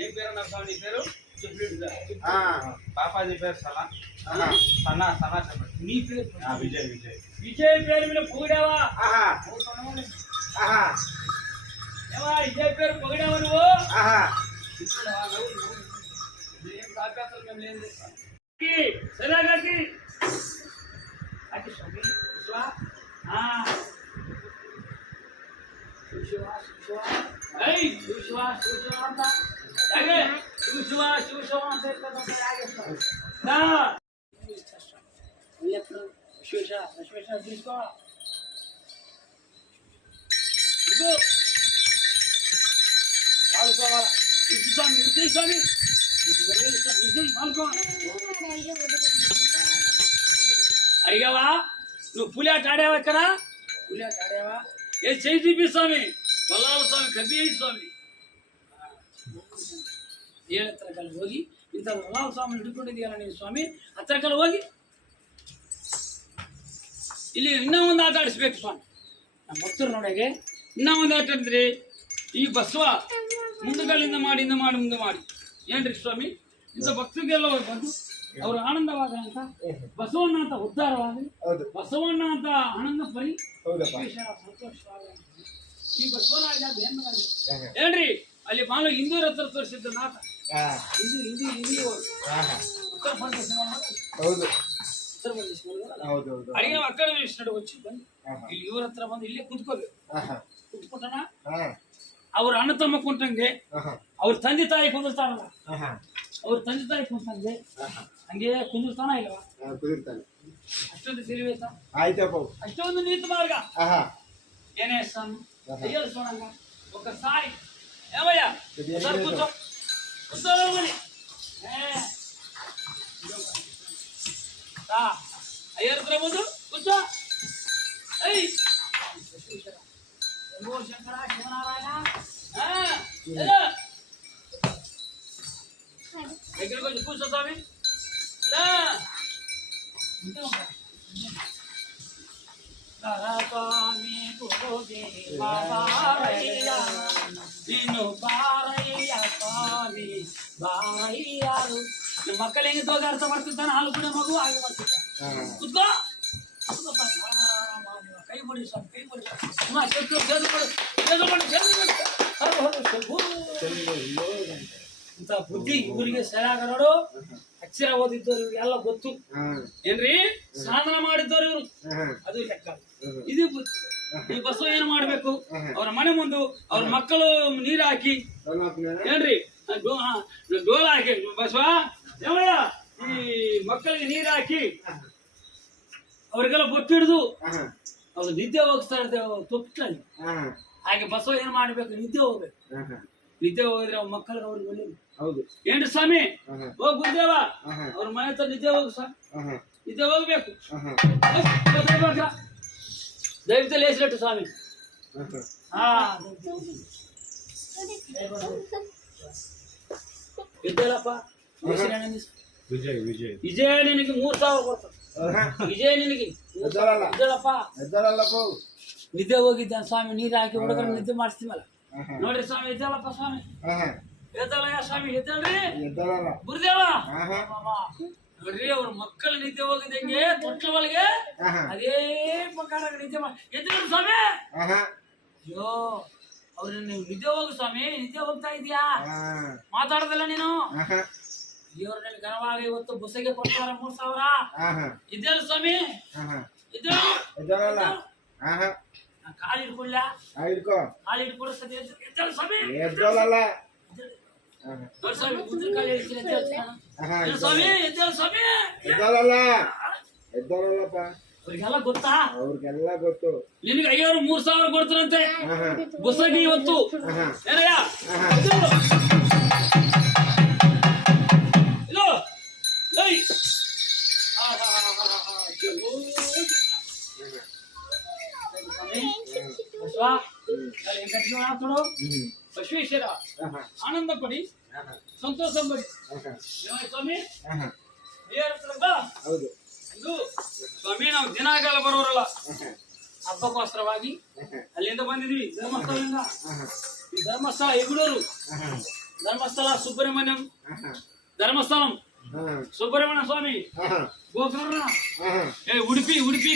ఏం పేరు అన్నారు స్వామి నీ పేరు? పాపాజీ పేరు సనా సనా సనా చెప్పండి. నీ పేరు? విజయ్. విజయ్ విజయ్ పేరు మీద పొగిడావా? ఏమా విజయ్ పేరు పొగిడావా నువ్వు? ఏం కాకాతలు మేము లేదు సరేగాకి అటు స్వామి తీసుకో అడిగావా నువ్వు పులి ఆట ఆడావా? ఇక్కడ పులి ఆట ఆడావా? ఏ చేయి చూపి స్వామి, కొల్లాల స్వామి, కబి స్వామి ಏಳತ್ತರಕಲ್ ಹೋಗಿ ಇಂಥ ಹೊಲಾವ ಸ್ವಾಮಿ ಹಿಡ್ಕೊಂಡಿದೆಯಲ್ಲ ನೀವು ಸ್ವಾಮಿ, ಹತ್ರಕಲ್ ಹೋಗಿ ಇಲ್ಲಿ ಇನ್ನೂ ಒಂದು ಆಟ ಆಡಿಸ್ಬೇಕು ಸ್ವಾಮಿ. ನಮ್ಮ ಭಕ್ತರು ನೋಡಗೆ ಇನ್ನೂ ಒಂದು ಆಟ ಆಡಿದ್ರಿ ಈ ಬಸವ ಮುಂದುಗಳಿಂದ ಮಾಡಿ ಮುಂದೆ ಮಾಡಿ ಏನ್ರಿ ಸ್ವಾಮಿ, ಇಂಥ ಭಕ್ತರಿಗೆಲ್ಲ ಬಂದು ಅವರು ಆನಂದವಾದ ಅಂತ ಬಸವಣ್ಣ ಅಂತ ಉದ್ಧಾರವಾಗಲಿ, ಬಸವಣ್ಣ ಅಂತ ಆನಂದ ಪರಿ ಸಂತೋಷವಾಗಲಿ. ಈ ಬಸವರಾಜ ಏನ್ರಿ ಅಲ್ಲಿ ಬಾಳು ಹಿಂದೂರ ಹತ್ರ ತೋರಿಸಿದ್ದ ನಾಟ ಹಿಂದಿ ಉತ್ತರ ಪ್ರದೇಶ ಅಡಿಗೆ ಅక్కడ ನಡು వచ్చి ಬಂದು ಇಲ್ಲಿ ಇವ್ರ ಹತ್ರ ಬಂದು ಇಲ್ಲೇ ಕುತ್ಕೋಬೇಕು. ಕುತ್ಕೊಂಡನ ಅವ್ರ ಅಣ್ಣ ತಮ್ಮ ಕುಂತಂಗೆ ಅವ್ರ ತಂದೆ ತಾಯಿ ಕುಂದಿರ್ತಾರಲ್ಲ, ಅವ್ರ ತಂದೆ ತಾಯಿ ಕುಂತಂಗೆ ಹಂಗೆ ಕುಂದಿರ್ತಾನ ಇಲ್ವಾ? ಅಷ್ಟೊಂದು ತಿಳಿವೇತ ಅಷ್ಟೊಂದು ನೀತಿ ಮಾರ್ಗ ಏನೇ ಸ್ವಾಮಿ అయ్యలు చూడంగా ఒకసారి ఏమయ్యా కూర్చో కూర్చోమని అయ్యారు ముందు కూర్చో. శంకర శివనారాయణ దగ్గరకు వచ్చి కూర్చో స్వామి. స్వామి ಬಾರಯ್ಯಾರು ನಿಮ್ಮ ಮಕ್ಕಳು ಹೆಂಗೆ ತೋಗ ಅರ್ಥ ಮಾಡ್ತಿರ್ತಾನೆ, ಹಾಲು ಕೂಡ ಮಗು ಹಾಗೆ ಮಾಡ್ತಿರ್ತಾನೆ. ಕುತ್ಕೋ ಕೈ ಬಿಡಿ ಸ್ವಾಮಿ, ಕೈ ಬಿಡಿ ಇಂಥ ಬುದ್ಧಿ ಇವರಿಗೆ ಸರಿಯಾಗ ನೋಡು. ಅಕ್ಷರ ಓದಿದ್ದವ್ರು ಇವ್ರಿಗೆಲ್ಲ ಗೊತ್ತು ಏನ್ರಿ, ಸಾಧನ ಮಾಡಿದ್ದವ್ರು ಇವ್ರು, ಅದು ಲೆಕ್ಕ. ಇದು ಬುದ್ಧಿ. ಈ ಬಸವ ಏನ್ ಮಾಡ್ಬೇಕು, ಅವ್ರ ಮನೆ ಮುಂದೆ ಅವ್ರ ಮಕ್ಕಳು ನೀರು ಹಾಕಿ ಏನ್ರಿ ಡೋಲ್ ಹಾಕಿ ಬಸವ ಏಮಯ್ಯ ಈ ಮಕ್ಕಳಿಗೆ ನೀರು ಹಾಕಿ ಅವ್ರಿಗೆಲ್ಲ ಬೊಟ್ಟು ಹಿಡಿದು ಅವ್ರು ನಿದ್ದೆ ಹೋಗಿಸ್ತಾ ಇರ್ತೇವೆ ತೊಟ್ಟಲ್ಲಿ. ಹಾಗೆ ಬಸವ ಏನ್ ಮಾಡ್ಬೇಕು, ನಿದ್ದೆ ಹೋಗ್ಬೇಕು. ನಿದ್ದೆ ಹೋಗಿದ್ರೆ ಅವ್ರ ಮಕ್ಕಳಿಗೆ ಅವ್ರಿಗೆ ಒಳ್ಳೇದು. ಏನ್ರಿ ಸ್ವಾಮಿ ಹೋಗ್ ಗುರುದೇವ ಅವ್ರ ಮನೆ ಹತ್ರ ನಿದ್ದೆ ಹೋಗು ಸ್ವಾಮಿ, ನಿದ್ದೆ ಹೋಗ್ಬೇಕು. ದಯವಿಟ್ಟು ಲೇಸಿರಟ್ಟು ಸ್ವಾಮಿ. ಇದ್ದಲ್ಲಪ್ಪ ವಿಜಯ್ ನಿನಗೆ 3000 ಕೊಡ್ತಾರೆ. ವಿಜಯ್ ನಿನಗೆ ಇದ್ದಲ್ಲಪ್ಪ ನಿದ್ದೆ ಹೋಗಿದ್ದಾನೆ ಸ್ವಾಮಿ, ನೀರು ಹಾಕಿ ಹುಡುಗರ ನಿದ್ದೆ ಮಾಡಿಸ್ತೀವಲ್ಲ ನೋಡ್ರಿ ಸ್ವಾಮಿ. ಎದ್ದಲ್ಲಪ್ಪ ಸ್ವಾಮಿ, ಎದ್ದಲ್ಲಯ್ಯ ಸ್ವಾಮಿ, ಎದ್ದಲ್ರಿ ಗುರುದೇವ. ನೋಡ್ರಿ ಅವ್ರ ಮಕ್ಕಳು ನಿದ್ದೆ ಹೋಗಿದ್ದಂಗೆ ತೊಟ್ಲ ಒಳಗೆ ಅದೇ ಪ್ರಕಾರ ನಿದ್ದೆ ಮಾಡಿ ಎದ್ದು ಸ್ವಾಮಿ. ಅಯ್ಯೋ ಅವ್ರ ನೀವು ನಿದ್ದೆ ಹೋಗು ಸ್ವಾಮಿ, ನಿದ್ದೆ ಹೋಗ್ತಾ ಇದೀಯಾ, ಮಾತಾಡೋದಿಲ್ಲ ನೀನು. ಇವ್ರು ನನ್ ಗನವಾಗಿ ಇವತ್ತು ಬುಸಗೆ ಕೊಡ್ತಾರ 3000. ಇದ್ದೇಳು ಸ್ವಾಮಿ, ಇದ್ದೇಳು ಕಾಲು ಹಿಡ್ಕೊಳ್ಳ, ಕಾಲು ಹಿಡ್ಕೊಳ್ಳೋ ಸತಿ ಎದ್ದೇಳು ಸ್ವಾಮಿ. ಸ್ವಾಮಿ ಉದ್ರ ಕಾಲು ಹಿಡ್ತೀನಿ ಸ್ವಾಮಿ, ಎದ್ದೇಳು ಸ್ವಾಮಿ. ಅವ್ರಿಗೆಲ್ಲ ಗೊತ್ತಾ? ಅವ್ರಿಗೆಲ್ಲ ಗೊತ್ತು. ನಿನಗೆ 3000 ಕೊಡ್ತಾರಂತೆ ಬುಸಗಿ ಇವತ್ತು. ಏನಯ್ಯ ಇದು ಬಸವೇಶ್ವರ ಆನಂದ ಪಡಿ, ಸಂತೋಷ ಪಡಿ ಸ್ವಾಮಿ. ಹೌದು ಸ್ವಾಮಿ ನಾವು ದಿನಾಗಾಲ ಬರೋರಲ್ಲ, ಹಬ್ಬಕ್ಕೋಸ್ಕರವಾಗಿ ಅಲ್ಲಿಂದ ಬಂದಿದ್ವಿ ಧರ್ಮಸ್ಥಳದಿಂದ. ఈ ధర్మస్థల ఎగుడూరు ధర్మస్థల సుబ్రహ్మణ్యం ధర్మస్థలం సుబ్రహ్మణ్య స్వామి గోకర్ణ ఉడిపి ఉడిపి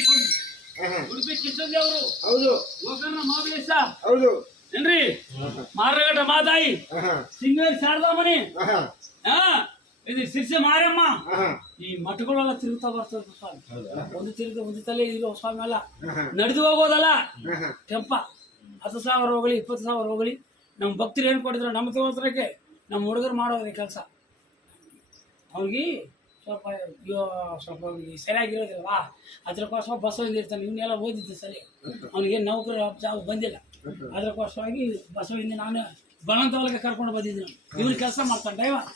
ಉಡುಪಿ ಕೃಷ್ಣದೇವರು ಹೌದು ಗೋಕರ್ಣ ಮಹಾಬಲೇಶ ಹೌದು ಏನ್ರಿ ಮಾರಗಡ ಮಾತಾಯಿ ಸಿಂಗೇರಿ ಶಾರದಾಮಣಿ ಇದು ಸಿರ್ಸೆ ಮಾರಮ್ಮ ಈ ಮಠಗಳೆಲ್ಲ ತಿರುಗ್ತಾ ಬರ್ತದೆ ಸ್ವಾಮಿ ಒಂದು ತಲೆ ಇರೋ ಸ್ವಾಮಿ ಅಲ್ಲ ನಡೆದು ಹೋಗೋದಲ್ಲ ಕೆಂಪ 10,000 ಹೋಗಲಿ 20,000 ಹೋಗಲಿ ನಮ್ಮ ಭಕ್ತರು ಏನು ಕೊಟ್ಟಿದ್ರು ನಮ್ಮ ತಗೋತ್ರಕ್ಕೆ ನಮ್ಮ ಹುಡುಗರು ಮಾಡೋದ್ರೆ ಕೆಲಸ ಅವ್ರಿಗೆ ಸ್ವಲ್ಪ ಸರಿಯಾಗಿರೋದಿಲ್ವಾ ಅದಕ್ಕೋಸ್ಕರ ಬಸವಣ್ಣ ಇರ್ತಾನೆ ಇವನ್ನೆಲ್ಲ ಓದಿದ್ದೆ ಸರಿ ಅವನಿಗೆ ನೌಕರಿ ಜಾಬ್ ಬಂದಿಲ್ಲ ಅದಕ್ಕೋಸ್ಕರವಾಗಿ ಬಸವಣ್ಣ ನಾನು ಬಲವಂತವಲ್ಗೆ ಕರ್ಕೊಂಡು ಬಂದಿದ್ದೀನಿ ಇವ್ರು ಕೆಲಸ ಮಾಡ್ತಾನೆ ಡ್ರೈವರ್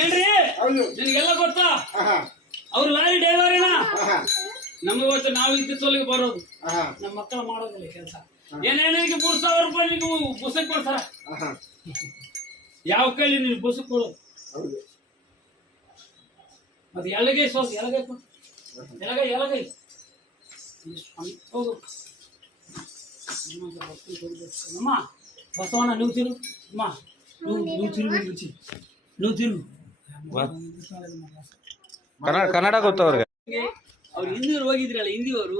ಏನ್ರಿ ನಿನಗೆಲ್ಲ ಗೊತ್ತಾ ಅವ್ರು ಲಾರಿ ಡ್ರೈವರ್ ಇಲ್ಲ ನಮಗೆ ಗೊತ್ತು ನಾವು ಇದ್ದಿದ್ದೊಳಗೆ ಬರೋದು ನಮ್ಮ ಮಕ್ಕಳು ಮಾಡೋದಿಲ್ಲ ಕೆಲಸ ಏನೇನಿಗೆ 3,000 ರೂಪಾಯಿ ನೀವು ಬುಸಕ್ ಕೊಡ್ತಾರ ಯಾವ ಕೈಲಿ ನೀವು ಬುಸಕ್ ಕೊಡೋದು ಮತ್ತೆ ಎಳಗೈ ಸ್ವಲ್ಪ ಎಳಗೈ ಹೋಗು ಅಮ್ಮ ಬಸವಣ್ಣ ನೀವು ತಿರು ಅಮ್ಮ ನೀವು ತಿರು ಕನ್ನಡ ಗೊತ್ತು ಅವ್ರಿಗೆ ಅವ್ರು ಹಿಂದಿಯವ್ರು ಹೋಗಿದ್ರಲ್ಲ ಹಿಂದಿಯವರು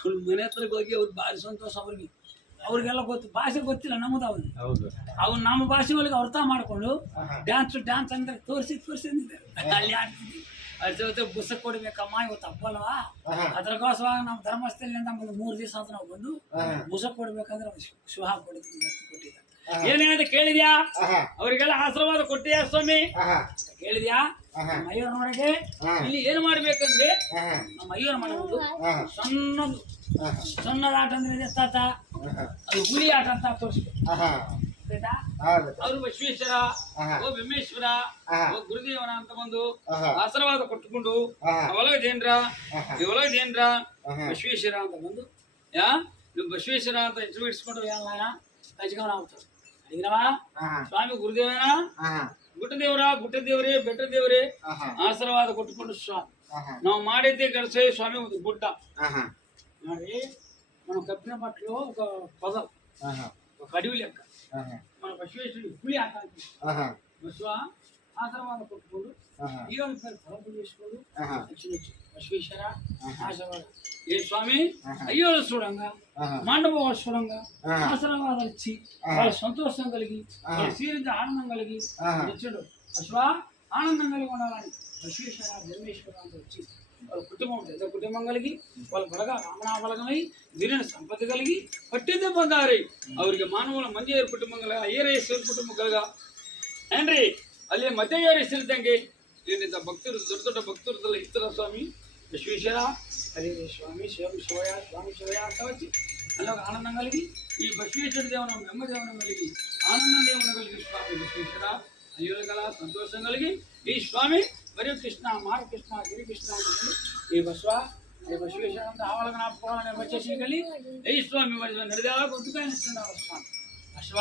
ಅವ್ರ ಮನೆ ಹತ್ರಕ್ಕೆ ಹೋಗಿ ಅವ್ರು ಭಾರಿ ಸಂತೋಷ ಅವ್ರಿಗೆಲ್ಲ ಗೊತ್ತು ಭಾಷೆ ಗೊತ್ತಿಲ್ಲ ನಮ್ಮದು ಅವ್ನು ನಮ್ಮ ಭಾಷೆ ಒಳಗೆ ಅರ್ಥ ಮಾಡ್ಕೊಂಡು ಡ್ಯಾನ್ಸ್ ಅಂದ್ರೆ ತೋರಿಸಿ ಅಲ್ಲಿ ಆಡ್ತಿದ್ವಿ ಅದ್ರ ಬುಸಕ್ ಕೊಡ್ಬೇಕಮ್ಮ ಇವತ್ತು ಹಬ್ಬಲ್ವಾ ಅದ್ರಗೋಸ್ಕರ ನಾವು ಧರ್ಮಸ್ಥಳದಿಂದ 3 ದಿವಸ ಅಂತ ನಾವು ಬಂದು ಬುಸಕ್ ಕೊಡ್ಬೇಕಂದ್ರೆ ಶಿವ ಕೊಟ್ಟಿದ್ದ ಏನೇನಂತ ಕೇಳಿದ್ಯಾ ಅವ್ರಿಗೆಲ್ಲ ಆಶೀರ್ವಾದ ಕೊಟ್ಟಿಯಾ ಸ್ವಾಮಿ ಕೇಳಿದ್ಯಾ ನಮ್ಮ ಅಯ್ಯವ್ರ ನೋಡಕ್ಕೆ ಇಲ್ಲಿ ಏನ್ ಮಾಡ್ಬೇಕಂದ್ರೆ ನಮ್ಮ ಅಯ್ಯವ್ರ ಮನೆ ಒಂದು ಸಣ್ಣದ ಆಟ ಅಂದ್ರೆ ತಾತ ಅದು ಹುಲಿ ಆಟ ಅಂತ ತೋರಿಸ್ಬೇಕು ಅವರು ಬಸವೇಶ್ವರ ಓ ಭೀಮೇಶ್ವರ ಓ ಗುರುದೇವನ ಅಂತ ಬಂದು ಆಶೀರ್ವಾದ ಕೊಟ್ಟುಕೊಂಡು ಒಳಗ ಜೇನ್ರ ಬಸವೇಶ್ವರ ಅಂತ ಬಂದು ನೀವು ಬಸವೇಶ್ವರ ಅಂತ ಹೆಸರು ಇಡಿಸ್ಕೊಂಡು ಹಚ್ಕೊಂಡ್ ಆಗ್ತದೆ ಸ್ವಾಮಿ ಗುರುದೇವನ ಗುಟ್ಟದೇವ್ರೇ ಬೆಟ್ಟದೇವ್ರೇ ಆಶೀರ್ವಾದ ಕೊಟ್ಟುಕೊಂಡು ಸ್ವಾಮಿ ನಾವು ಮಾಡಿದ್ದೆ ಕೆಲಸ ಸ್ವಾಮಿ ಒಂದು ಗುಡ್ಡ ನೋಡಿ మనం కప్పిన బట్టలు ఒక పొద ఒక అడవి లెక్క మన బసవేశ్వరుడు పులి ఆట బసవ ఆశీర్వాదం కొట్టుకోడు ఈరోజు తలపు చేసుకోడు బసవేశ్వర ఆశీర్వాదం ఏ స్వామి అయ్యో చూడంగా మండపం చూడంగా ఆశీర్వాదాలు ఇచ్చి వాళ్ళ సంతోషం కలిగి వాళ్ళ సీరించే ఆనందం కలిగి వచ్చాడు బసవ ఆనందం కలిగి ఉండాలని బసవేశ్వర ధర్మేశ్వర ಅಂತ వచ్చి వాళ్ళ కుటుంబం పెద్ద కుటుంబం కలిగి వాళ్ళ బలగా రామనామలగమై దిరిన సంపద కలిగి పట్టిద్దే పొందారు ಅವರಿಗೆ ಮಾನವನ ಮಂಜೇರ ಕುಟುಂಬಗಳ ಅಯ್ಯರೇಶ್ವರ ಕುಟುಂಬಗಳ ಏನ್ರಿ ಅಲ್ಲಿ ಮಧ್ಯೇಶ್ವರಿದ್ದಂಗೆ ಏನಿದ್ದ ಭಕ್ತರು ದೊಡ್ಡ ಭಕ್ತರದಲ್ಲ ಇರ್ತಾರ ಸ್ವಾಮಿ ಬಸವೇಶ್ವರ ಹರೇ ಸ್ವಾಮಿ ಶಿವಯ ಸ್ವಾಮಿ ಶಿವಯ ಅಂತ వచ్చి ಅಲ್ಲ ಆನಂದ కలిగి ಈ ಬಸವೇಶ್ವರ ದೇವನ ಬ್ರಹ್ಮದೇವನ కలిగి ಆನಂದ ದೇವನ కలిగి ಸ್ವಾಮಿ ಬಸವೇಶ್ವರ ಅಯ್ಯೋಗಳ ಸಂತೋಷ కలిగి ಈ ಸ್ವಾಮಿ ಬರೀ ಕೃಷ್ಣ ಮಾರ ಕೃಷ್ಣ ಗಿರಿ ಕೃಷ್ಣ ಅಂತ ಈ ಬಸವ ఈ బసవేశ్వర ಅಂತ ఆవల జ్ఞాపకాలను వచ్చేసి ఈ స్వామి నడిదేలా గుర్తుకాయనిస్తున్నాడు స్వామి బసవ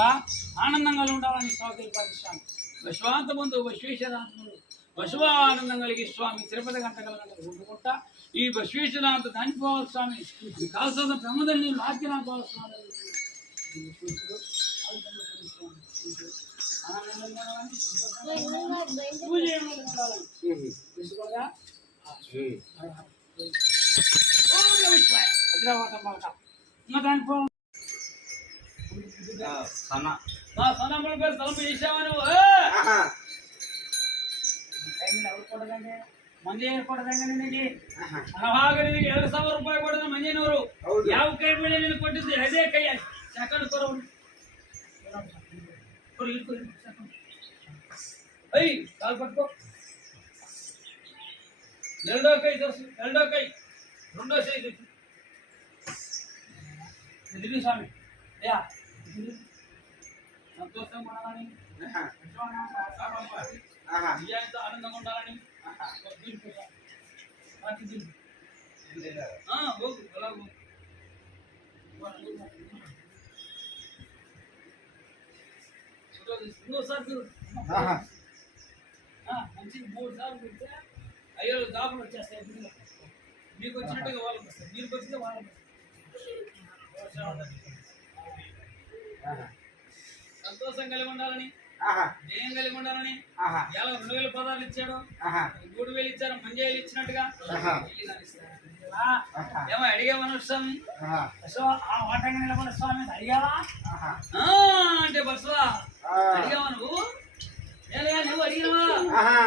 ఆనందంగా ఉండాలని స్వామి స్వామి బసవాంత ಬಂದು బసవేశ్వర బసవ ఆనందం కలిగి స్వామి తిరుపతి గంటగల గుంటుకుంటా ఈ బసవేశ్వర ಅಂತ దానిపోవాలి స్వామి కాల్సిన ప్రమాదం నేను ఆజ్ఞాపోవాలి స్వామి ಮಂಜೆ ಕೊಡದಂಗ ನಿನಗೆ ಅವಾಗ ನಿನಗೆ 2,000 ರೂಪಾಯಿ ಕೊಡದ ಮಂಜೇನವರು ಯಾವ ಕೈ ಮೇಲೆ ನಿನಗೆ ಕೊಟ್ಟಿದ್ದು ಅದೇ ಕೈ ಸೆಕೆಂಡ್ ಕೊರೋರು ಐ ಕಾಲ್ ಪಟ್ಕೋ ಎರಡೋ ಕೈ రెండో సైజు ఇది స్వామి యా సంతోషం ఉండాలని ఆనందంగా ఉండాలని మంచి 3 సార్లు పెడితే అయ్యో దాపులు వచ్చేస్తాయి మీకు వచ్చినట్టుగా వాళ్ళకి వస్తాయి మీరు వచ్చితే వాళ్ళకి సంతోషం కలిగి ఉండాలని, ఆహా జయం కలిగి ఉండాలని ఆహా ఇలా 2000 పదాలు ఇచ్చాడు, ఆహా 3000 ఇచ్చారు, మంజాయిలు ఇచ్చినట్టుగా ఆహా. ఆ, ఏమో అడిగామను స్వామి. ఆహా ఆ వాటంగా నిలబడిన స్వామి అడిగావా ఆహా ఆ, అంటే బస్సువా అడిగావా నువ్వు? ఏలయ్యా, నువ్వు అడిగావా? ఆహా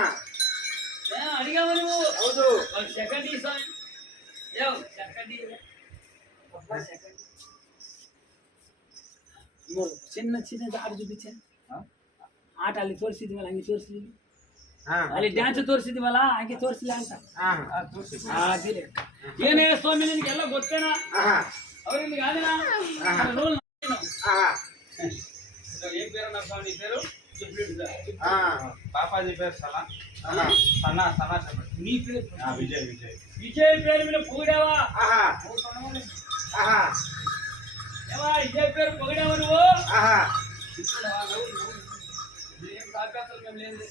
అడిగావా నువ్వు? హೌದು సెకండ్ ఈ స్వామి ఏవ్ సెకండ్ చిన్న చిన్న ಆಟ చూపించాను ಆಟ ಅಲ್ಲಿ ತೋರಿಸಿದ್ವಲ್ಲ ಹಂಗೆ ತೋರಿಸಿದ್ವಿ ಅಲ್ಲಿ ಡ್ಯಾನ್ಸ್ ತೋರಿಸಿದ್ವಲ್ಲ ಹಂಗೆ ತೋರಿಸಿಲ್ಲ ಅಂತ ಅದಿಲ್ಲ ಏನೇ ಸ್ವಾಮಿ ನಿನಗೆಲ್ಲ ಗೊತ್ತೇನಾ ಅವ್ರಿಗೆ ಕಾದಿಲ್ಲ ರೂಲ್ ఏం పేరు నా స్వామి పేరు పాపాజీ పేరు సనా సనా చెప్పండి నీ పేరు విజయ్ విజయ్ విజయ్ పేరు మీద పొగిడావా ఆహా ఆహా ఏవా విజయ్ పేరు పొగిడావా నువ్వు ఆహా ఏం కాకాతలు మేము లేదు